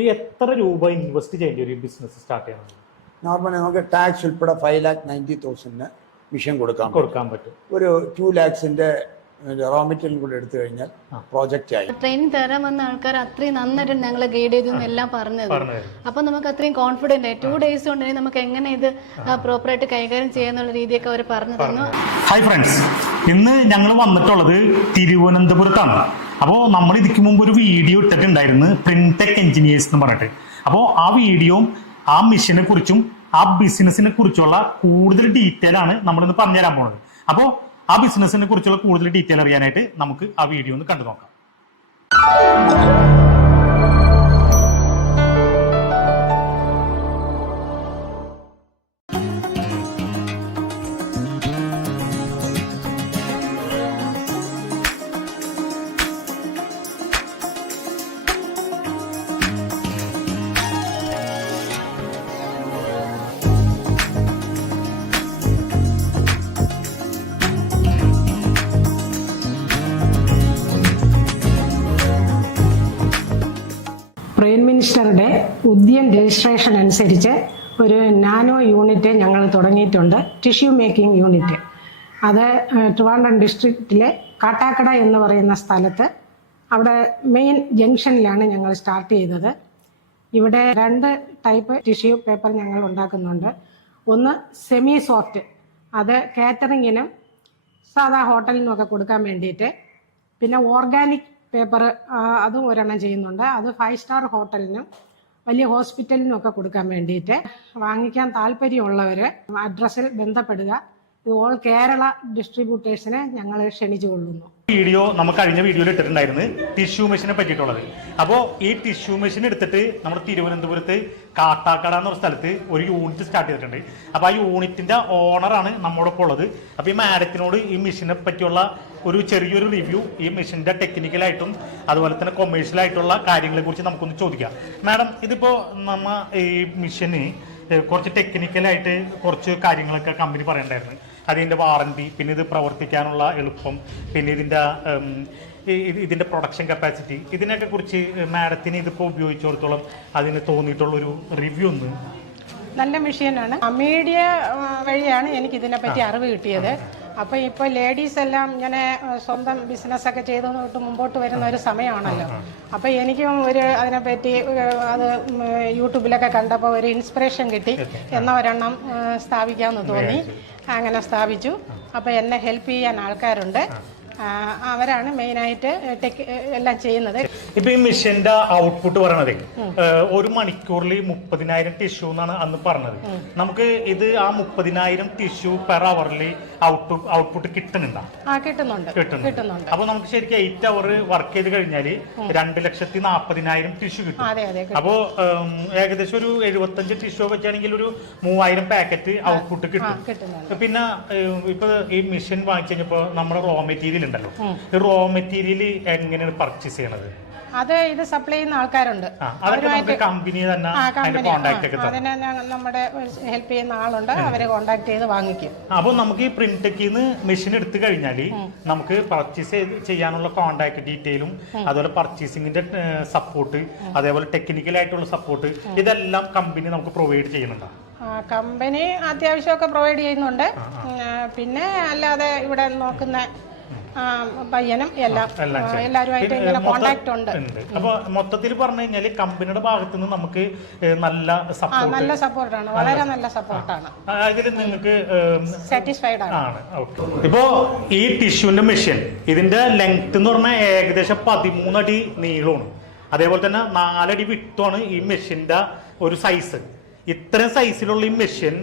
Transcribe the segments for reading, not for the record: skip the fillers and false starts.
ഈ എത്ര രൂപ ഇൻവെസ്റ്റ് ചെയ്യേണ്ടി ഒരു ബിസിനസ് സ്റ്റാർട്ട് ചെയ്യണം? നോർമലി നമുക്ക് ടാക്സ് ഉൾപ്പെടെ 5,90,000 മിഷൻ കൊടുക്കാൻ പറ്റും. ഒരു 2 lakhs റോ മെറ്റീരിയൽ കൂടെ എടുത്തു കഴിഞ്ഞാൽ പ്രോജക്റ്റ് ആയി. ട്രെയിനിങ് തരാൻ വന്ന ആൾക്കാർ അത്രയും നന്നായിട്ട് ഞങ്ങളെ ഗൈഡ് ചെയ്തു എല്ലാം പറഞ്ഞത്. അപ്പൊ നമുക്ക് അത്രയും കോൺഫിഡന്റ് ആയി 2 days കൊണ്ട് നമുക്ക് എങ്ങനെ ഇത് പ്രോപ്പറായിട്ട് കൈകാര്യം ചെയ്യാന്നുള്ള രീതിയൊക്കെ അവർ പറഞ്ഞു തന്നു. ഹായ് ഫ്രണ്ട്സ്, ഇന്ന് ഞങ്ങൾ വന്നിട്ടുള്ളത് തിരുവനന്തപുരത്താണ്. അപ്പോൾ നമ്മൾ ഇതിക്ക് മുമ്പ് ഒരു വീഡിയോ ഇട്ടിട്ടുണ്ടായിരുന്നു, പ്രിന്റെക് എഞ്ചിനീയേഴ്സ് എന്ന് പറഞ്ഞിട്ട്. അപ്പോൾ ആ വീഡിയോയും ആ മിഷനെ കുറിച്ചും ആ ബിസിനസിനെ കുറിച്ചുള്ള കൂടുതൽ ഡീറ്റെയിൽ ആണ് നമ്മളിന്ന് പറഞ്ഞുതരാൻ പോകുന്നത്. അപ്പോൾ ആ ബിസിനസിനെ കുറിച്ചുള്ള കൂടുതൽ ഡീറ്റെയിൽ അറിയാനായിട്ട് നമുക്ക് ആ വീഡിയോ ഒന്ന് കണ്ടു നോക്കാം. പ്രൈം മിനിസ്റ്ററുടെ ഉദ്യൻ രജിസ്ട്രേഷൻ അനുസരിച്ച് ഒരു നാനോ യൂണിറ്റ് ഞങ്ങൾ തുടങ്ങിയിട്ടുണ്ട്, ടിഷ്യൂ മേക്കിംഗ് യൂണിറ്റ്. അത് ട്രിവാൻഡ്രം ഡിസ്ട്രിക്റ്റിലെ കാട്ടാക്കട എന്ന് പറയുന്ന സ്ഥലത്ത്, അവിടെ മെയിൻ ജംഗ്ഷനിലാണ് ഞങ്ങൾ സ്റ്റാർട്ട് ചെയ്തത്. ഇവിടെ 2 ടൈപ്പ് ടിഷ്യൂ പേപ്പർ ഞങ്ങൾ ഉണ്ടാക്കുന്നുണ്ട്. ഒന്ന് സെമി സോഫ്റ്റ്, അത് കാറ്ററിങ്ങിനും സാധാ ഹോട്ടലിനുമൊക്കെ കൊടുക്കാൻ വേണ്ടിയിട്ട്. പിന്നെ ഓർഗാനിക് പേപ്പർ, അതും ഒരെണ്ണം ചെയ്യുന്നുണ്ട്. അത് 5 സ്റ്റാർ ഹോട്ടലിനും വലിയ ഹോസ്പിറ്റലിനും ഒക്കെ കൊടുക്കാൻ വേണ്ടിയിട്ട്. വാങ്ങിക്കാൻ താല്പര്യമുള്ളവർ അഡ്രസ്സിൽ ബന്ധപ്പെടുക. ഇത് ഓൾ കേരള ഡിസ്ട്രിബ്യൂട്ടേഴ്സിനെ ഞങ്ങൾ ക്ഷണിച്ചു കൊള്ളുന്നു. വീഡിയോ നമുക്ക് കഴിഞ്ഞ വീഡിയോയിൽ ഇട്ടിട്ടുണ്ടായിരുന്നു ടിഷ്യൂ മെഷീനെ പറ്റിയിട്ടുള്ളത്. അപ്പോൾ ഈ ടിഷ്യൂ മെഷീൻ എടുത്തിട്ട് നമ്മുടെ തിരുവനന്തപുരത്ത് കാട്ടാക്കട എന്നൊരു സ്ഥലത്ത് ഒരു യൂണിറ്റ് സ്റ്റാർട്ട് ചെയ്തിട്ടുണ്ട്. അപ്പോൾ ആ യൂണിറ്റിന്റെ ഓണറാണ് നമ്മോടൊപ്പം ഉള്ളത്. അപ്പോൾ ഈ മാഡത്തിനോട് ഈ മെഷീനെ പറ്റിയുള്ള ഒരു ചെറിയൊരു റിവ്യൂ, ഈ മെഷീന്റെ ടെക്നിക്കലായിട്ടും അതുപോലെ തന്നെ കൊമേഴ്ഷ്യലായിട്ടുള്ള കാര്യങ്ങളെ കുറിച്ച് നമുക്കൊന്ന് ചോദിക്കാം. മാഡം, ഇതിപ്പോൾ നമ്മ ഈ മെഷീന് കുറച്ച് ടെക്നിക്കലായിട്ട് കുറച്ച് കാര്യങ്ങളൊക്കെ കമ്പനി പറയണ്ടായിരുന്നു. അതിൻ്റെ വാറണ്ടി, പിന്നെ ഇത് പ്രവർത്തിക്കാനുള്ള എളുപ്പം, പിന്നെ ഇതിൻ്റെ പ്രൊഡക്ഷൻ കപ്പാസിറ്റി, ഇതിനൊക്കെ കുറിച്ച് മാഡത്തിന് ഇതിപ്പോൾ ഉപയോഗിച്ചിടത്തോളം അതിന് തോന്നിയിട്ടുള്ളൊരു റിവ്യൂ ഒന്ന്. നല്ല മെഷീനാണ്. മീഡിയ വഴിയാണ് എനിക്ക് ഇതിനെപ്പറ്റി അറിവ് കിട്ടിയത്. അപ്പോൾ ഇപ്പോൾ ലേഡീസ് എല്ലാം ഇങ്ങനെ സ്വന്തം ബിസിനസ്സൊക്കെ ചെയ്തുകൊണ്ട് മുമ്പോട്ട് വരുന്ന ഒരു സമയമാണല്ലോ. അപ്പോൾ എനിക്കും അതിനെപ്പറ്റി അത് യൂട്യൂബിലൊക്കെ കണ്ടപ്പോൾ ഒരു ഇൻസ്പിറേഷൻ കിട്ടി. എന്നാൽ ഒരെണ്ണം സ്ഥാപിക്കാമെന്ന് തോന്നി. അങ്ങനെ സ്ഥാപിച്ചു. അപ്പോൾ എന്നെ ഹെൽപ്പ് ചെയ്യാൻ ആൾക്കാരുണ്ട്. അവരാണ് മെയിനായിട്ട് എല്ലാം ചെയ്യുന്നത്. ഇപ്പൊ ഈ മിഷന്റെ ഔട്ട്പുട്ട് പറയണത് 1 മണിക്കൂറിൽ 30,000 ടിഷ്യൂ എന്നാണ് അന്ന് പറഞ്ഞത്. നമുക്ക് ഇത് ആ 30,000 ടിഷ്യൂ പെർ അവറിൽ ഔട്ട്പുട്ട് കിട്ടുന്നുണ്ടോ? കിട്ടുന്നുണ്ട്. അപ്പൊ നമുക്ക് ശരിക്കും 8 അവർ വർക്ക് ചെയ്ത് കഴിഞ്ഞാല് 2,40,000 ടിഷ്യൂ കിട്ടും. അപ്പോ ഏകദേശം ഒരു 75 ടിഷ്യൂ വെച്ചാണെങ്കിൽ ഒരു 3,000 പാക്കറ്റ് ഔട്ട്പുട്ട് കിട്ടും. പിന്നെ ഇപ്പൊ ഈ മെഷീൻ വാങ്ങിച്ചു കഴിഞ്ഞപ്പോ നമ്മുടെ റോ മെറ്റീരിയൽ ഉണ്ടല്ലോ, ഈ റോ മെറ്റീരിയൽ എങ്ങനെയാണ് പർച്ചേസ് ചെയ്യണത്? അത് ഇത് സപ്ലൈ ചെയ്യുന്ന ആൾക്കാരുണ്ട്. കമ്പനി തന്നെ അതിനെ നമ്മുടെ ഹെൽപ്പ് ചെയ്യുന്ന ആളുണ്ട്, അവരെ കോണ്ടാക്ട് ചെയ്ത് വാങ്ങിക്കും. അപ്പൊ നമുക്ക് ഈ പ്രിന്റെക്കിന്ന് മെഷീൻ എടുത്തു കഴിഞ്ഞാല് നമുക്ക് പർച്ചേസ് ചെയ്യാനുള്ള കോണ്ടാക്ട് ഡീറ്റെയിലും അതുപോലെ പർച്ചേസിംഗിന്റെ സപ്പോർട്ട്, അതേപോലെ ടെക്നിക്കൽ ആയിട്ടുള്ള സപ്പോർട്ട്, ഇതെല്ലാം കമ്പനി നമുക്ക് പ്രൊവൈഡ് ചെയ്യുന്നുണ്ടോ? കമ്പനി അത്യാവശ്യമൊക്കെ പ്രൊവൈഡ് ചെയ്യുന്നുണ്ട്. പിന്നെ അല്ലാതെ ഇവിടെ നോക്കുന്ന പയ്യനും എല്ലാവരുമായിട്ട് ഇങ്ങനെ കോണ്ടാക്ട് ഉണ്ട്. അപ്പൊ മൊത്തത്തിൽ പറഞ്ഞു കഴിഞ്ഞാല് കമ്പനിയുടെ ഭാഗത്തു നിന്ന് നമുക്ക് നല്ല സപ്പോർട്ടാണ്, വളരെ നല്ല സപ്പോർട്ടാണ്. ഇതിൽ നിങ്ങൾക്ക് സാറ്റിസ്ഫൈഡ് ആണ്. ഇപ്പോ ഈ ടിഷ്യൂന്റെ മെഷീൻ, ഇതിന്റെ ലെങ്ത് എന്ന് പറഞ്ഞാൽ ഏകദേശം 13 അടി നീളമാണ്. അതേപോലെ തന്നെ 4 അടി വിട്ടുമാണ് ഈ മെഷീന്റെ ഒരു സൈസ്. ഇത്രയും സൈസിലുള്ള ഈ മെഷീൻ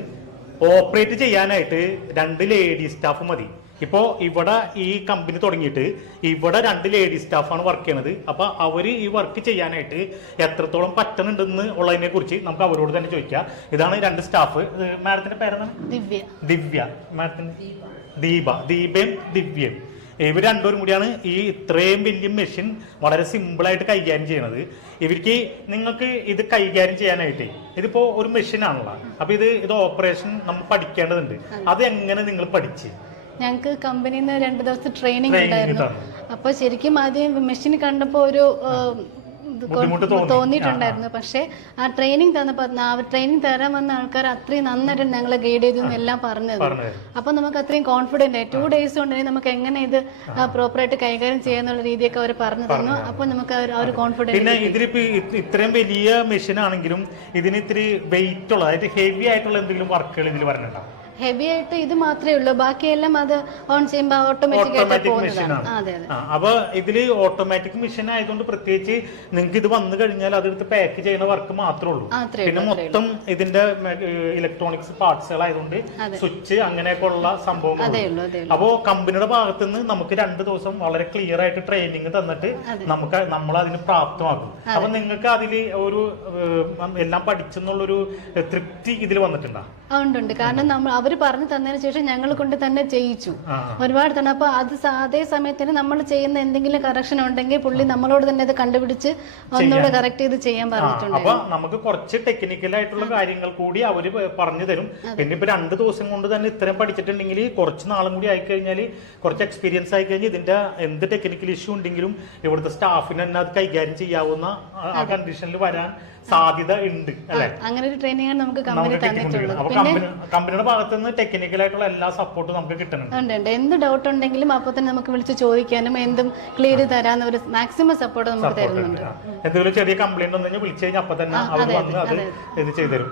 ഓപ്പറേറ്റ് ചെയ്യാനായിട്ട് 2 ലേഡി സ്റ്റാഫ് മതി. ഇപ്പോൾ ഇവിടെ ഈ കമ്പനി തുടങ്ങിയിട്ട് ഇവിടെ 2 ലേഡി സ്റ്റാഫാണ് വർക്ക് ചെയ്യണത്. അപ്പൊ അവര് ഈ വർക്ക് ചെയ്യാനായിട്ട് എത്രത്തോളം പറ്റുന്നുണ്ടെന്ന് ഉള്ളതിനെ കുറിച്ച് നമുക്ക് അവരോട് തന്നെ ചോദിക്കാം. ഇതാണ് 2 സ്റ്റാഫ്. മാഡത്തിന്റെ പേരെന്താണ്? ദിവ്യ. മാഡത്തിന്റെ ദീപയും ദിവ്യയും. ഇവർ രണ്ടുപേരും കൂടിയാണ് ഈ ഇത്രയും വലിയ മെഷീൻ വളരെ സിമ്പിളായിട്ട് കൈകാര്യം ചെയ്യണത്. ഇവർക്ക് നിങ്ങൾക്ക് ഇത് കൈകാര്യം ചെയ്യാനായിട്ട് ഇതിപ്പോ ഒരു മെഷീൻ ആണല്ലോ. അപ്പൊ ഇത് ഓപ്പറേഷൻ നമ്മൾ പഠിക്കേണ്ടതുണ്ട്. അത് എങ്ങനെ നിങ്ങൾ പഠിച്ച്? ഞങ്ങൾക്ക് കമ്പനിയിൽ നിന്ന് 2 ദിവസത്തെ ട്രെയിനിങ് ഉണ്ടായിരുന്നു. അപ്പോൾ ശരിക്കും ആദ്യം മെഷീൻ കണ്ടപ്പോൾ ഒരു തോന്നിയിട്ടുണ്ടായിരുന്നു. പക്ഷെ ആ ട്രെയിനിങ് ട്രെയിനിങ് തരാൻ വന്ന ആൾക്കാർ അത്രയും നന്നായിട്ട് ഞങ്ങളെ ഗൈഡ് ചെയ്തു എല്ലാം പറഞ്ഞത്. അപ്പൊ നമുക്ക് അത്രയും കോൺഫിഡന്റ് ആയി 2 days കൊണ്ട് നമുക്ക് എങ്ങനെ ഇത് പ്രോപ്പറായിട്ട് കൈകാര്യം ചെയ്യാന്നുള്ള രീതിയൊക്കെ അവർ പറഞ്ഞു തന്നു. അപ്പൊ നമുക്ക് ആ ഒരു കോൺഫിഡൻസ്. പിന്നെ ഇതിലിപ്പോ ഇത്രയും വലിയ മെഷീൻ ആണെങ്കിലും ഇതിന് ഇത്തിരി വെയിറ്റ് ഉള്ള, അതായത് ഹെവി ആയിട്ടുള്ള എന്തെങ്കിലും വർക്കുകൾ ഇതിൽ വരണുണ്ടാവും? ഹെവി ആയിട്ട് ഇത് മാത്രമേ ഉള്ളൂ, ബാക്കിയെല്ലാം അത് ഓൺ ചെയ്യുമ്പോൾ ഓട്ടോമാറ്റിക് മെഷീൻ ആണ്. അപ്പൊ ഇതില് ഓട്ടോമാറ്റിക് മെഷീൻ ആയതുകൊണ്ട് പ്രത്യേകിച്ച് നിങ്ങൾക്ക് ഇത് വന്നു കഴിഞ്ഞാൽ അതെടുത്ത് പാക്ക് ചെയ്യുന്ന വർക്ക് മാത്രമേ ഉള്ളൂ. പിന്നെ മൊത്തം ഇതിന്റെ ഇലക്ട്രോണിക്സ് പാർട്സുകളായതുകൊണ്ട് സ്വിച്ച് അങ്ങനെയൊക്കെ ഉള്ള സംഭവങ്ങൾ. അപ്പോ കമ്പനിയുടെ ഭാഗത്തു നിന്ന് നമുക്ക് 2 ദിവസം വളരെ ക്ലിയർ ആയിട്ട് ട്രെയിനിങ് തന്നിട്ട് നമ്മൾ അതിന് പ്രാപ്തമാക്കും. അപ്പൊ നിങ്ങൾക്ക് അതില് ഒരു എല്ലാം പഠിച്ചെന്നുള്ളൊരു തൃപ്തി ഇതിൽ വന്നിട്ടുണ്ടോ? ഉണ്ട്. കാരണം അവര് പറഞ്ഞു തന്നതിന് ശേഷം ഞങ്ങൾ കൊണ്ട് തന്നെ ചെയ്യിച്ചു ഒരുപാട് തന്നെ. അപ്പൊ അത് അതേ സമയത്തിന് നമ്മൾ ചെയ്യുന്ന എന്തെങ്കിലും കറക്ഷൻ ഉണ്ടെങ്കിൽ പുള്ളി നമ്മളോട് തന്നെ അത് കണ്ടുപിടിച്ച് ഒന്നുകൂടെ കറക്റ്റ് ചെയ്ത് ചെയ്യാൻ പറഞ്ഞിട്ടുണ്ട്. അപ്പൊ നമുക്ക് കുറച്ച് ടെക്നിക്കൽ ആയിട്ടുള്ള കാര്യങ്ങൾ കൂടി അവര് പറഞ്ഞു തരും. പിന്നെ ഇപ്പൊ 2 ദിവസം കൊണ്ട് തന്നെ ഇത്രയും പഠിച്ചിട്ടുണ്ടെങ്കിൽ കുറച്ച് നാളും കൂടി ആയിക്കഴിഞ്ഞാൽ, കുറച്ച് എക്സ്പീരിയൻസ് ആയിക്കഴിഞ്ഞാൽ ഇതിന്റെ എന്ത് ടെക്നിക്കൽ ഇഷ്യൂ ഉണ്ടെങ്കിലും ഇവിടുത്തെ സ്റ്റാഫിന് തന്നെ അത് കൈകാര്യം ചെയ്യാവുന്ന ആ കണ്ടീഷനിൽ വരാൻ സാധ്യത ഉണ്ട് അല്ലെ? അങ്ങനെ ഒരു ട്രെയിനിങ് നമുക്ക് കമ്പനി തന്നിട്ടുള്ളത്. കമ്പനിയുടെ ഭാഗത്ത് നിന്ന് ടെക്നിക്കൽ ആയിട്ടുള്ള എല്ലാ സപ്പോർട്ടും നമുക്ക് കിട്ടുന്നുണ്ട്. എന്ത് ഡൗട്ട് ഉണ്ടെങ്കിലും അപ്പൊ തന്നെ നമുക്ക് വിളിച്ച് ചോദിക്കാനും എന്തും ക്ലിയർ തരാൻ ഒരു മാക്സിമം സപ്പോർട്ട് നമുക്ക് തരുന്നുണ്ട്. എന്തെങ്കിലും ചെറിയ കംപ്ലൈന്റ് ഉണ്ടെങ്കിൽ വിളിച്ചു കഴിഞ്ഞാൽ അപ്പൊ തന്നെ അവർ വന്ന് അത് ഇത് ചെയ്തുതരും.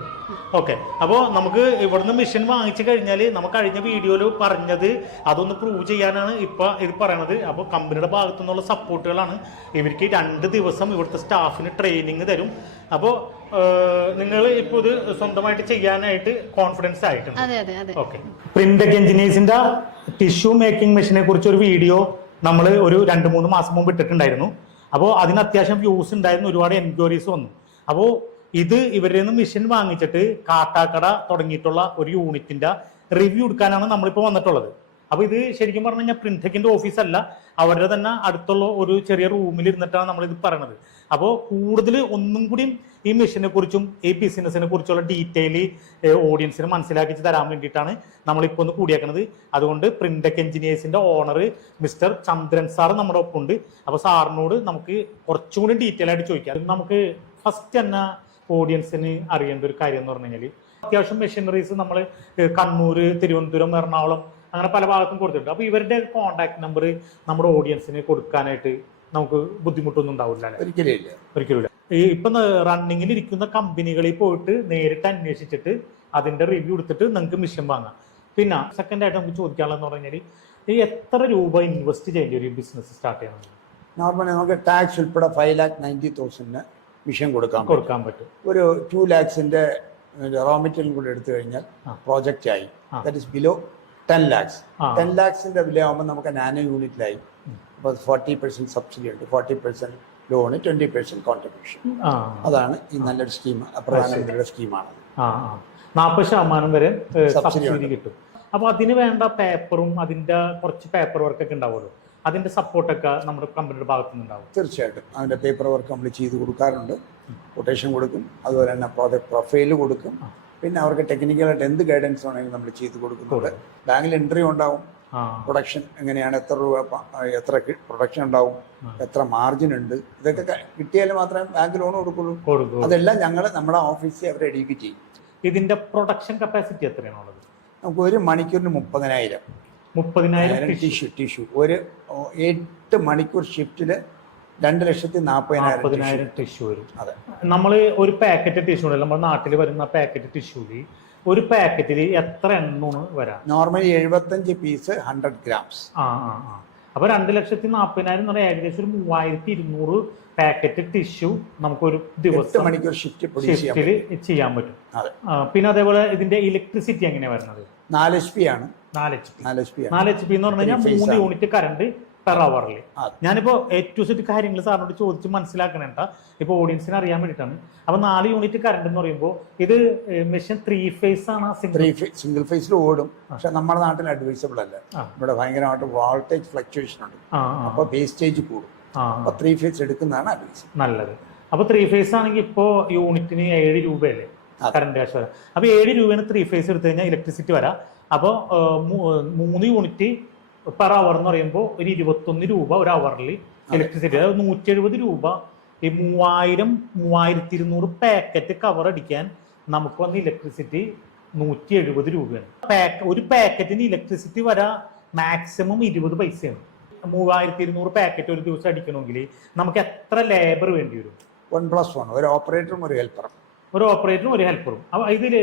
ഓക്കെ. അപ്പോൾ നമുക്ക് ഇവിടുന്ന് മെഷീൻ വാങ്ങിച്ചു കഴിഞ്ഞാൽ നമുക്ക് കഴിഞ്ഞ വീഡിയോയിൽ പറഞ്ഞത് അതൊന്ന് പ്രൂവ് ചെയ്യാനാണ് ഇപ്പൊ ഇത് പറയണത്. അപ്പോൾ കമ്പനിയുടെ ഭാഗത്തു നിന്നുള്ള സപ്പോർട്ടുകളാണ്. ഇവർക്ക് 2 ദിവസം ഇവിടുത്തെ സ്റ്റാഫിന് ട്രെയിനിങ് തരും. അപ്പോൾ നിങ്ങൾ ഇപ്പോൾ ഇത് സ്വന്തമായിട്ട് ചെയ്യാനായിട്ട് കോൺഫിഡൻസ് ആയിട്ടുണ്ട്. ഓക്കെ. പ്രിന്റെക് എഞ്ചിനീയേഴ്സിന്റെ ടിഷ്യൂ മേക്കിംഗ് മെഷീനെ കുറിച്ച് ഒരു വീഡിയോ നമ്മൾ ഒരു 2-3 മാസം മുമ്പ് ഇട്ടിട്ടുണ്ടായിരുന്നു. അപ്പോൾ അതിന് അത്യാവശ്യം വ്യൂസ് ഉണ്ടായിരുന്നു, ഒരുപാട് എൻക്വയറീസ് വന്നു. അപ്പോൾ ഇത് ഇവരിൽ നിന്ന് മെഷീൻ വാങ്ങിച്ചിട്ട് കാട്ടാക്കട തുടങ്ങിയിട്ടുള്ള ഒരു യൂണിറ്റിന്റെ റിവ്യൂ എടുക്കാനാണ് നമ്മളിപ്പോൾ വന്നിട്ടുള്ളത്. അപ്പൊ ഇത് ശരിക്കും പറഞ്ഞു കഴിഞ്ഞാൽ പ്രിന്റെക്കിന്റെ ഓഫീസല്ല, അവരുടെ തന്നെ അടുത്തുള്ള ഒരു ചെറിയ റൂമിൽ ഇരുന്നിട്ടാണ് നമ്മൾ ഇത് പറയണത്. അപ്പോൾ കൂടുതൽ ഒന്നും കൂടി ഈ മെഷീനെ കുറിച്ചും ഈ ബിസിനസിനെ കുറിച്ചുള്ള ഡീറ്റെയിൽ ഓഡിയൻസിന് മനസ്സിലാക്കി തരാൻ വേണ്ടിയിട്ടാണ് നമ്മളിപ്പോൾ ഒന്ന് കൂടിയേക്കുന്നത്. അതുകൊണ്ട് പ്രിന്റെക് എഞ്ചിനീയേഴ്സിന്റെ ഓണർ മിസ്റ്റർ ചന്ദ്രൻ സാർ നമ്മുടെ ഒപ്പം ഉണ്ട്. അപ്പോൾ സാറിനോട് നമുക്ക് കുറച്ചുകൂടി ഡീറ്റെയിൽ ആയിട്ട് ചോദിക്കാം. നമുക്ക് ഫസ്റ്റ് തന്നെ ഓഡിയൻസിന് അറിയേണ്ട ഒരു കാര്യം എന്ന് പറഞ്ഞു കഴിഞ്ഞാൽ, അത്യാവശ്യം മെഷീനറീസ് നമ്മൾ കണ്ണൂർ, തിരുവനന്തപുരം, എറണാകുളം അങ്ങനെ പല ഭാഗത്തും കൊടുത്തിട്ടുണ്ട്. അപ്പോൾ ഇവരുടെ കോൺടാക്ട് നമ്പർ നമ്മുടെ ഓഡിയൻസിന് കൊടുക്കാനായിട്ട് നമുക്ക് ബുദ്ധിമുട്ടൊന്നും ഉണ്ടാവില്ല? ഒരിക്കലും. ഈ ഇപ്പം റണ്ണിങ്ങിൽ ഇരിക്കുന്ന കമ്പനികളിൽ പോയിട്ട് നേരിട്ട് അന്വേഷിച്ചിട്ട് അതിന്റെ റിവ്യൂ എടുത്തിട്ട് നിങ്ങൾക്ക് മെഷീൻ വാങ്ങാം. പിന്നെ സെക്കൻഡ് ആയിട്ട് നമുക്ക് ചോദിക്കാനുള്ളതെന്ന് പറഞ്ഞു കഴിഞ്ഞാൽ, ഈ എത്ര രൂപ ഇൻവെസ്റ്റ് ചെയ്യേണ്ടി ഒരു ബിസിനസ് സ്റ്റാർട്ട് ചെയ്യണം? നോർമലി നമുക്ക് ടാക്സ് ഉൾപ്പെടെ 5,90,000 മെഷീൻ കൊടുക്കാൻ പറ്റും. ഒരു 2 lakhs റോ മെറ്റീരിയൽ കൂടെ എടുത്തു കഴിഞ്ഞാൽ പ്രോജക്റ്റ് ആയി. That is below 10 lakhs. 10 lakhs വിലയാകുമ്പോൾ നമുക്ക് നാനോ യൂണിറ്റിലായി. അപ്പോൾ 40% സബ്സിഡി ഉണ്ട്, 40% ലോണ്, 20% കോൺട്രിബ്യൂഷൻ. അതാണ് ഈ നല്ലൊരു സ്കീം, പ്രധാനമന്ത്രിയുടെ സ്കീമാണ്. 40% വരെ സബ്സിഡി കിട്ടും. അപ്പോൾ അതിന് വേണ്ട പേപ്പറും അതിന്റെ കുറച്ച് പേപ്പർ വർക്കൊക്കെ ഉണ്ടാവുമല്ലോ, അതിന്റെ സപ്പോർട്ടൊക്കെ നമ്മുടെ കമ്പനിയുടെ ഭാഗത്തു നിന്നുണ്ടാവും? തീർച്ചയായിട്ടും അതിന്റെ പേപ്പർ വർക്ക് നമ്മൾ ചെയ്ത് കൊടുക്കാറുണ്ട്. കൊട്ടേഷൻ കൊടുക്കും, അതുപോലെ തന്നെ പ്രോജക്ട് പ്രൊഫൈൽ കൊടുക്കും. പിന്നെ അവർക്ക് ടെക്നിക്കലായിട്ട് എന്ത് ഗൈഡൻസ് വേണമെങ്കിലും നമ്മൾ ചെയ്ത് കൊടുക്കുന്നുണ്ട്. ബാങ്കിൽ എൻട്രി ഉണ്ടാവും, പ്രൊഡക്ഷൻ എങ്ങനെയാണ്, എത്ര രൂപ, എത്ര പ്രൊഡക്ഷൻ ഉണ്ടാവും, എത്ര മാർജിൻ ഉണ്ട്, ഇതൊക്കെ കിട്ടിയാൽ മാത്രമേ ബാങ്ക് ലോൺ കൊടുക്കുള്ളൂ. അതെല്ലാം ഞങ്ങൾ നമ്മുടെ ഓഫീസിൽ അവരെ എഡ്യൂക്കേറ്റ് ചെയ്യും. ഇതിന്റെ പ്രൊഡക്ഷൻ കപ്പാസിറ്റി എത്രയാണുള്ളത്? നമുക്ക് ഒരു മണിക്കൂറിന് 30,000 ടിഷ്യൂ. ഒരു 8 മണിക്കൂർ ഷിഫ്റ്റില് 2,40,000 ടിഷ്യൂ വരും. അതെ. നമ്മൾ ഒരു പാക്കറ്റ് ടിഷ്യൂ, നമ്മുടെ നാട്ടിൽ വരുന്ന പാക്കറ്റ് ടിഷ്യൂല് ഒരു പാക്കറ്റിൽ എത്ര എണ്ണമാണ് വരാം? Normally 75 piece 100 grams. അപ്പൊ 2,40,000 എന്ന് പറഞ്ഞാൽ ഏകദേശം ഒരു 3,200 പാക്കറ്റ് ടിഷ്യൂ നമുക്കൊരു ദിവസം മണിക്കൂർ ഷിഫ്റ്റിൽ ചെയ്യാൻ പറ്റും. പിന്നെ അതേപോലെ ഇതിന്റെ ഇലക്ട്രിസിറ്റി എങ്ങനെയാ വരുന്നത്? 4 HP ആണ്. 4 HP എന്ന് പറഞ്ഞു കഴിഞ്ഞാൽ 3 യൂണിറ്റ് കറണ്ട് പെർ അവറിൽ. ഞാനിപ്പോ ഏറ്റവും സെറ്റ് കാര്യങ്ങൾ സാറിനോട് ചോദിച്ച് മനസ്സിലാക്കണേണ്ട, ഇപ്പൊ ഓഡിയൻസിന് അറിയാൻ വേണ്ടിയിട്ടാണ്. അപ്പൊ 4 യൂണിറ്റ് കറണ്ട് എന്ന് പറയുമ്പോൾ ഇത് മെഷീൻ 3 phase ആണ്? സിംഗിൾ ഫേസിൽ ഓടും, പക്ഷെ നമ്മുടെ നാട്ടിൽ അഡ്വൈസബിൾ അല്ല. ഇവിടെ ഭയങ്കരമായിട്ട് വോൾട്ടേജ് ഫ്ലക്ച്വേഷൻ ഉണ്ട്, അപ്പൊ വേസ്റ്റേജ് കൂടും. അപ്പൊ 3 phase എടുക്കുന്നതാണ് അഡ്വൈസ് നല്ലത്. അപ്പൊ 3 phase ആണെങ്കിൽ ഇപ്പോ യൂണിറ്റിന് 7 രൂപയല്ലേ കറണ്ട് കാശ് വരാം. അപ്പൊ 7 രൂപയാണ് 3 phase എടുത്തു കഴിഞ്ഞാൽ ഇലക്ട്രിസിറ്റി വരാം. അപ്പോൾ 3 യൂണിറ്റ് പെർ അവർ എന്ന് പറയുമ്പോൾ ഒരു 21 രൂപ ഒരു അവറിൽ ഇലക്ട്രിസിറ്റി, അതായത് 170 രൂപ ഈ 3200 പാക്കറ്റ് കവർ അടിക്കാൻ നമുക്ക് വന്ന ഇലക്ട്രിസിറ്റി 170 രൂപയാണ്. ഒരു പാക്കറ്റിന് ഇലക്ട്രിസിറ്റി വരാ മാക്സിമം 20 പൈസയാണ്. 3200 പാക്കറ്റ് ഒരു ദിവസം അടിക്കണമെങ്കിൽ നമുക്ക് എത്ര ലേബർ വേണ്ടി വരും? 1+1, ഒരു ഓപ്പറേറ്ററും ഒരു ഹെൽപ്പറും. ഒരു ഹെൽപ്പറും. അപ്പൊ ഇതിൽ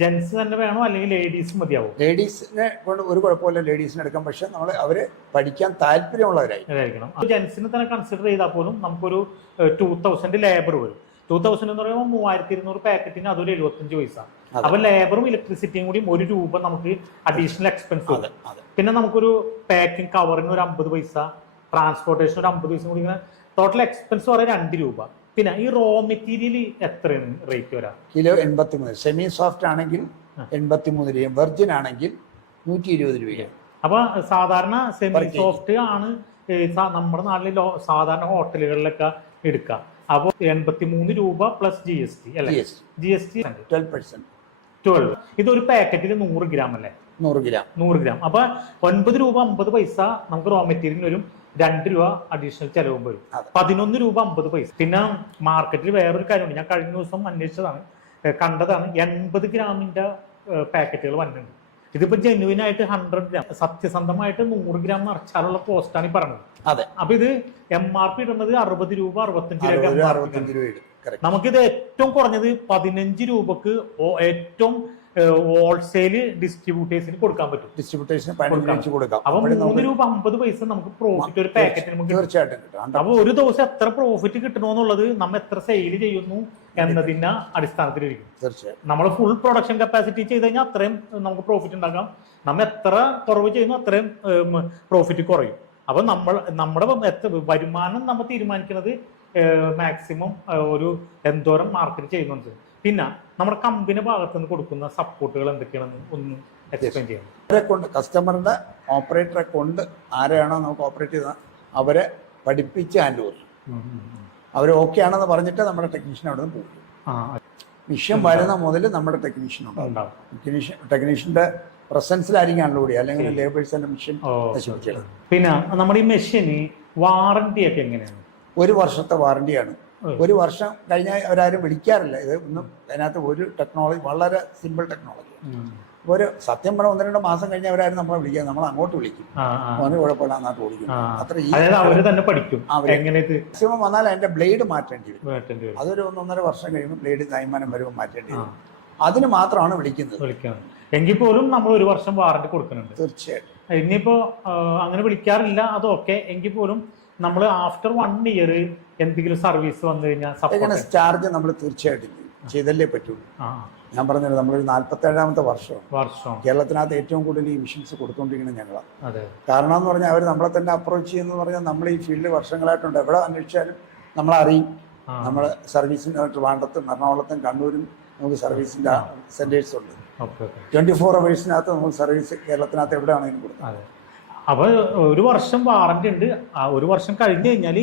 ജെന്റ്സ് തന്നെ വേണോ അല്ലെങ്കിൽ ലേഡീസ് മതിയാവും? ലേഡീസിനെ കൊണ്ട് ഒരു കുഴപ്പമില്ല, ലേഡീസിനെ എടുക്കാം. പക്ഷെ നമ്മൾ അവര് പഠിക്കാൻ താല്പര്യമുള്ളവരായിരിക്കണം. ജെന്റ്സിനെ തന്നെ കൺസിഡർ ചെയ്താൽ പോലും നമുക്കൊരു 2000 ലേബർ വരും. 2000 എന്ന് പറയുമ്പോൾ 3200 പാക്കറ്റിന് അതൊരു 75 പൈസ. അപ്പൊ ലേബറും ഇലക്ട്രിസിറ്റിയും കൂടി 1 രൂപ നമുക്ക് അഡീഷണൽ എക്സ്പെൻസ് വരും. പിന്നെ നമുക്കൊരു പാക്കിംഗ് കവറിന് ഒരു 50 പൈസ, ട്രാൻസ്പോർട്ടേഷൻ ഒരു 50 പൈസ കൂടി, ഇങ്ങനെ ടോട്ടൽ എക്സ്പെൻസ് പറയാൻ 2 രൂപ. പിന്നെ ഈ റോ മെറ്റീരിയൽ എത്രയാണ് റേറ്റ് വരാം? കിലോ 83. സെമി സോഫ്റ്റ് ആണെങ്കിൽ 83 രൂപയും വെർജിൻ ആണെങ്കിൽ 120 രൂപയും. അപ്പൊ സാധാരണ സെമി സോഫ്റ്റ് ആണ് നമ്മുടെ നാട്ടിൽ സാധാരണ ഹോട്ടലുകളിലൊക്കെ എടുക്കുക. അപ്പൊ 83 രൂപ പ്ലസ് GST അല്ലേ? GST 12. ഇതൊരു പാക്കറ്റിൽ 100 ഗ്രാം അല്ലേ? 100 ഗ്രാം. അപ്പൊ 9 രൂപ 50 പൈസ നമുക്ക് റോ മെറ്റീരിയലിന് വരും. 2 രൂപ അഡീഷണൽ ചെലവും വരും. 11 രൂപ 50 പൈസ. പിന്നെ മാർക്കറ്റിൽ വേറൊരു കാര്യമുണ്ട്, ഞാൻ കഴിഞ്ഞ ദിവസം അന്വേഷിച്ചതാണ്, കണ്ടതാണ്. 80 ഗ്രാമിന്റെ പാക്കറ്റുകൾ വന്നിട്ടുണ്ട്. ഇതിപ്പോ ജെന്യുവിൻ ആയിട്ട് 100 ഗ്രാം, സത്യസന്ധമായിട്ട് 100 ഗ്രാം നിറച്ചാലുള്ള കോസ്റ്റാണ് ഈ പറഞ്ഞത്. അതെ. അപ്പൊ ഇത് MRP ഇടുന്നത് 60 രൂപ 65 രൂപ. നമുക്കിത് ഏറ്റവും കുറഞ്ഞത് 15 രൂപക്ക് ഏറ്റവും ഹോൾസെയിൽ ഡിസ്ട്രിബ്യൂട്ടേഴ്സിന് കൊടുക്കാൻ പറ്റും. അപ്പൊ 3 രൂപ 50 പൈസ നമുക്ക് പ്രോഫിറ്റ് ഒരു പാക്കറ്റിന് നമുക്ക് തീർച്ചയായിട്ടും. അപ്പൊ ഒരു ദിവസം എത്ര പ്രോഫിറ്റ് കിട്ടണമെന്നുള്ളത് നമ്മൾ എത്ര സെയിൽ ചെയ്യുന്നു എന്നതിന്റെ അടിസ്ഥാനത്തിലിരിക്കും. നമ്മൾ ഫുൾ പ്രൊഡക്ഷൻ കപ്പാസിറ്റി ചെയ്ത് കഴിഞ്ഞാൽ അത്രയും നമുക്ക് പ്രോഫിറ്റ് ഉണ്ടാക്കാം. നമ്മൾ എത്ര കുറവ് ചെയ്യുന്നു അത്രയും പ്രോഫിറ്റ് കുറയും. അപ്പൊ നമ്മുടെ വരുമാനം നമ്മൾ തീരുമാനിക്കുന്നത് മാക്സിമം ഒരു എന്തോരം മാർക്കറ്റ് ചെയ്യുന്നുണ്ട്. പിന്നെ നമ്മുടെ കമ്പനി ഭാഗത്ത് നിന്ന് കൊടുക്കുന്ന സപ്പോർട്ടുകൾ എന്തൊക്കെയാണെന്ന് ഒന്ന് എക്സ്പ്ലെയിൻ ചെയ്യണം. അവരെ കൊണ്ട്, കസ്റ്റമറിന്റെ ഓപ്പറേറ്ററെ കൊണ്ട് ആരെയാണോ നമുക്ക് ഓപ്പറേറ്റ് ചെയ്യുന്നത് അവരെ പഠിപ്പിച്ച് ഹാൻഡ് ഓവർ ചെയ്യും. അവർ ഓക്കെ ആണെന്ന് പറഞ്ഞിട്ട് നമ്മുടെ ടെക്നീഷ്യൻ അവിടെ നിന്ന് പോകും. മിഷൻ വരുന്ന മുതൽ നമ്മുടെ ടെക്നീഷ്യൻ ഉണ്ടാവും. ടെക്നീഷ്യന്റെ പ്രസൻസിലായിരിക്കും അൺലോഡ് ചെയ്യുക, അല്ലെങ്കിൽ ലേബേഴ്സിന്റെ മിഷൻ നശിപ്പിച്ചത്. പിന്നെ നമ്മുടെ ഈ മെഷീന് വാറന്റി ഒക്കെ എങ്ങനെയാണ്? 1 വർഷത്തെ വാറന്റിയാണ്. 1 വർഷം കഴിഞ്ഞാൽ അവരാരും വിളിക്കാറില്ല. ഇത് ഒന്നും അതിനകത്ത് ഒരു ടെക്നോളജി, വളരെ സിമ്പിൾ ടെക്നോളജി. ഒരു സത്യം പറഞ്ഞ 1-2 മാസം കഴിഞ്ഞാൽ അവരാരും നമ്മളെ വിളിക്കുക, നമ്മൾ അങ്ങോട്ട് വിളിക്കും. അവന് കുഴപ്പമില്ല, അങ്ങോട്ട് ഓടിക്കും. അത്ര മാക്സിമം വന്നാൽ അതിന്റെ ബ്ലേഡ് മാറ്റേണ്ടി വരും. അതൊരു 1-1.5 വർഷം കഴിയുമ്പോൾ ബ്ലേഡ് തൈമാനം വരുമ്പോൾ മാറ്റേണ്ടി വരും. അതിന് മാത്രമാണ് വിളിക്കുന്നത്. എങ്കിൽ പോലും നമ്മൾ 1 വർഷം വാറന്റി കൊടുക്കുന്നുണ്ട്. തീർച്ചയായിട്ടും. ഇനിയിപ്പോ അങ്ങനെ വിളിക്കാറില്ല, അതൊക്കെ എങ്കിൽ പോലും നമ്മൾ ആഫ്റ്റർ 1 ഇയർ എന്തെങ്കിലും സർവീസ് വന്നു കഴിഞ്ഞാൽ ചാർജ് നമ്മൾ തീർച്ചയായിട്ടും ചെയ്തല്ലേ പറ്റുള്ളൂ. ഞാൻ പറഞ്ഞത് നമ്മളൊരു 47ാമത്തെ വർഷം കേരളത്തിനകത്ത് ഏറ്റവും കൂടുതൽ ഈ മിഷൻസ് കൊടുത്തുകൊണ്ടിരിക്കുന്നത് ഞങ്ങളാണ്. കാരണം എന്ന് പറഞ്ഞാൽ അവർ നമ്മളെ തന്നെ അപ്രോച്ച് ചെയ്യുന്നത് പറഞ്ഞാൽ നമ്മൾ ഈ ഫീൽഡിൽ വർഷങ്ങളായിട്ടുണ്ട്. എവിടെ അന്വേഷിച്ചാലും നമ്മളെ അറിയും. നമ്മൾ സർവീസിന് ട്രിവാൻഡ്രത്തും എറണാകുളത്തും കണ്ണൂരും നമുക്ക് സർവീസിന്റെ സെന്റേഴ്സ് ഉണ്ട്. 24 അവേഴ്സിനകത്ത് നമുക്ക് സർവീസ് കേരളത്തിനകത്ത് എവിടെയാണെങ്കിലും കൊടുക്കാം. അപ്പൊ 1 വർഷം വാറന്റി ഉണ്ട്. 1 വർഷം കഴിഞ്ഞു കഴിഞ്ഞാൽ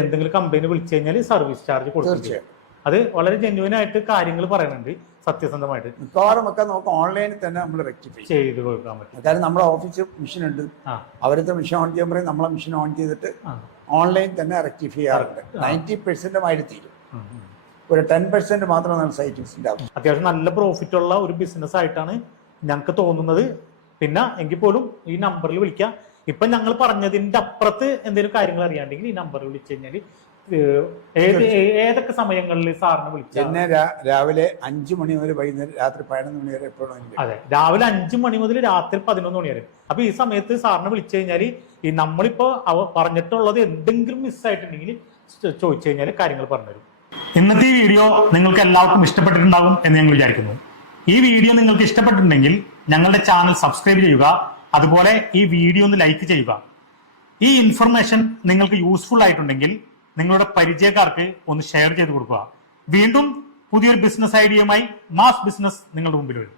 എന്തെങ്കിലും കമ്പനി വിളിച്ചു കഴിഞ്ഞാൽ സർവീസ് ചാർജ് കൊടുക്കും. അത് വളരെ ജെന്യുവൻ ആയിട്ട് കാര്യങ്ങൾ പറയുന്നുണ്ട്, സത്യസന്ധമായിട്ട്. മിക്കവാറും ഒക്കെ നമുക്ക് ഓൺലൈനിൽ തന്നെ നമ്മൾ റെക്ടിഫൈ ചെയ്ത് കൊടുക്കാൻ പറ്റും. കാര്യം നമ്മുടെ ഓഫീസ് മെഷീൻ ഉണ്ട്, അവരുടെ മെഷീൻ ഓൺ ചെയ്യാൻ പറയും, നമ്മളെ മെഷീൻ ഓൺ ചെയ്തിട്ട് ഓൺലൈൻ തന്നെ റെക്ടിഫൈ ചെയ്യാറുണ്ട്. 90% തീരും. ഒരു 10% മാത്രം നമ്മൾ സൈറ്റ് വിസിറ്റ് ആവും. അത്യാവശ്യം നല്ല പ്രോഫിറ്റ് ഉള്ള ഒരു ബിസിനസ് ആയിട്ടാണ് ഞങ്ങൾക്ക് തോന്നുന്നത്. പിന്നെ എങ്കിൽ പോലും ഈ നമ്പറിൽ വിളിക്കാം. ഇപ്പൊ ഞങ്ങൾ പറഞ്ഞതിന്റെ അപ്പുറത്ത് എന്തെങ്കിലും കാര്യങ്ങൾ അറിയാണ്ടെങ്കിൽ ഈ നമ്പറിൽ വിളിച്ചു കഴിഞ്ഞാൽ ഏതൊക്കെ സമയങ്ങളിൽ സാറിന് വിളിച്ചാൽ രാവിലെ 5 മണി മുതൽ വൈകുന്നേരം രാത്രി 11 മണി വരെ എപ്പോഴും. അതെ, രാവിലെ 5 മണി മുതൽ രാത്രി 11 മണി വരെ. അപ്പൊ ഈ സമയത്ത് സാറിന് വിളിച്ചു കഴിഞ്ഞാൽ ഈ നമ്മളിപ്പോ പറഞ്ഞിട്ടുള്ളത് എന്തെങ്കിലും മിസ്സായിട്ടുണ്ടെങ്കിൽ ചോദിച്ചു കഴിഞ്ഞാൽ കാര്യങ്ങൾ പറഞ്ഞുതരും. ഇന്നത്തെ ഈ വീഡിയോ നിങ്ങൾക്ക് എല്ലാവർക്കും ഇഷ്ടപ്പെട്ടിട്ടുണ്ടാകും എന്ന് ഞങ്ങൾ വിചാരിക്കുന്നു. ഈ വീഡിയോ നിങ്ങൾക്ക് ഇഷ്ടപ്പെട്ടിട്ടുണ്ടെങ്കിൽ ഞങ്ങളുടെ ചാനൽ സബ്സ്ക്രൈബ് ചെയ്യുക, അതുപോലെ ഈ വീഡിയോ ഒന്ന് ലൈക്ക് ചെയ്യുക. ഈ ഇൻഫർമേഷൻ നിങ്ങൾക്ക് യൂസ്ഫുൾ ആയിട്ടുണ്ടെങ്കിൽ നിങ്ങളുടെ പരിചയക്കാർക്ക് ഒന്ന് ഷെയർ ചെയ്ത് കൊടുക്കുക. വീണ്ടും പുതിയൊരു ബിസിനസ് ഐഡിയയുമായി മാസ് ബിസിനസ് നിങ്ങളുടെ മുമ്പിൽ വരും.